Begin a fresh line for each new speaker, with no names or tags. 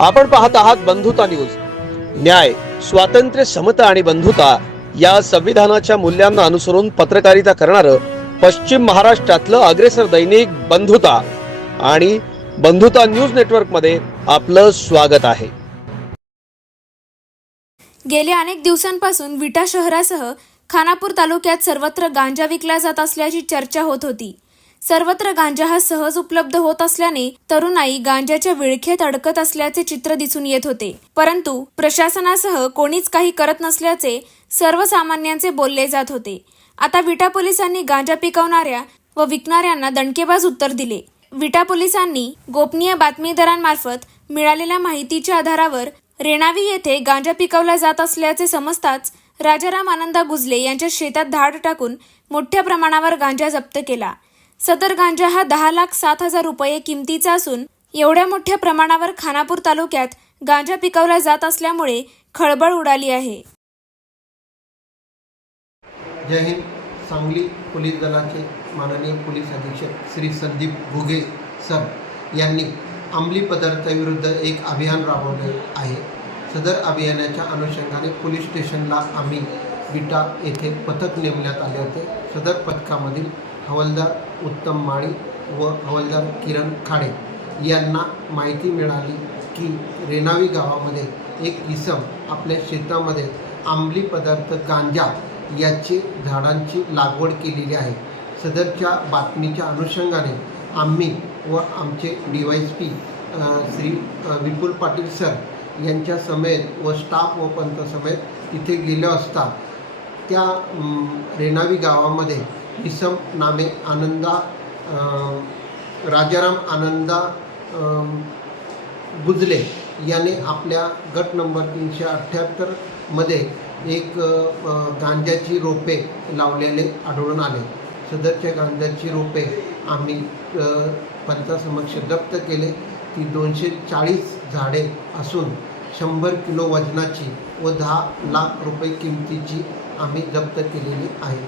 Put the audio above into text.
आपण पाहत आहात बंधुता न्यूज. न्याय स्वातंत्र्य समता आणि बंधुता या संविधानाच्या मूल्यांना अनुसरून पत्रकारिता करणारं पश्चिम महाराष्ट्रातलं अग्रेसर दैनिक बंधुता आणि बंधुता न्यूज नेटवर्कमध्ये आपलं स्वागत आहे.
गेल्या अनेक दिवसांपासून विटा शहरासह खानापूर तालुक्यात सर्वत्र गांजा विकला जात असल्याची चर्चा होत होती. सर्वत्र गांजा हा सहज उपलब्ध होत असल्याने तरुणाई गांजाच्या विळख्यात अडकत असल्याचे चित्र दिसून येत होते. परंतु प्रशासनासह कोणीच काही करत नसल्याचे सर्वसामान्यांचे बोलले जात होते. आता विटा पोलिसांनी गांजा पिकवणाऱ्या व विकणाऱ्यांना दणकेबाज उत्तर दिले. विटा पोलिसांनी गोपनीय बातमीदारांमार्फत मिळालेल्या माहितीच्या आधारावर रेणावी येथे गांजा पिकवला जात असल्याचे समजताच राजाराम आनंदा गुजले यांच्या शेतात धाड टाकून मोठ्या प्रमाणावर गांजा जप्त केला. सदर गांजा हा दहा लाख सात हजार रुपये किमतीचा असून एवढ्या मोठ्या प्रमाणावर खानापूर तालुक्यात गांजा पिकवला जात असल्यामुळे खळबळ उडाली आहे.
जय हिंद. सांगली पोलीस दलाचे माननीय पोलीस अधीक्षक श्री संदीप भुगे सर यांनी अंमली पदार्थाविरुद्ध एक अभियान राबवले आहे. सदर अभियानाच्या अनुषंगाने पोलीस स्टेशनला आम्ही विटा येथे पथक नेमण्यात आले होते. सदर पथकामधील हवालदार उत्तम माळी व हवालदार किरण खाडे यांना माहिती मिळाली की रेणावी गावामध्ये एक इसम आपल्या शेतामध्ये आंबली पदार्थ गांजा याची झाडांची लागवड केलेली आहे. सदरच्या बातमीच्या अनुषंगाने आम्ही व आमचे D Y S P Shri Vipul Patil sir यांच्या समेत व स्टाफ व पंत समेत तिथे गेलो असता त्या रेणावी गावामध्ये इसम नामे आनंदा राजाराम आनंदा गुजले याने आपल्या गट नंबर तीनशे अठ्ठ्याहत्तरमध्ये एक गांजाची रोपे लावलेले आढळून आले. सदरच्या गांजाची रोपे आम्ही पंचासमक्ष जप्त केले. ती दोनशे चाळीस झाडे असून शंभर किलो वजनाची व दहा लाख रुपये किमतीची आम्ही जप्त केलेली आहे.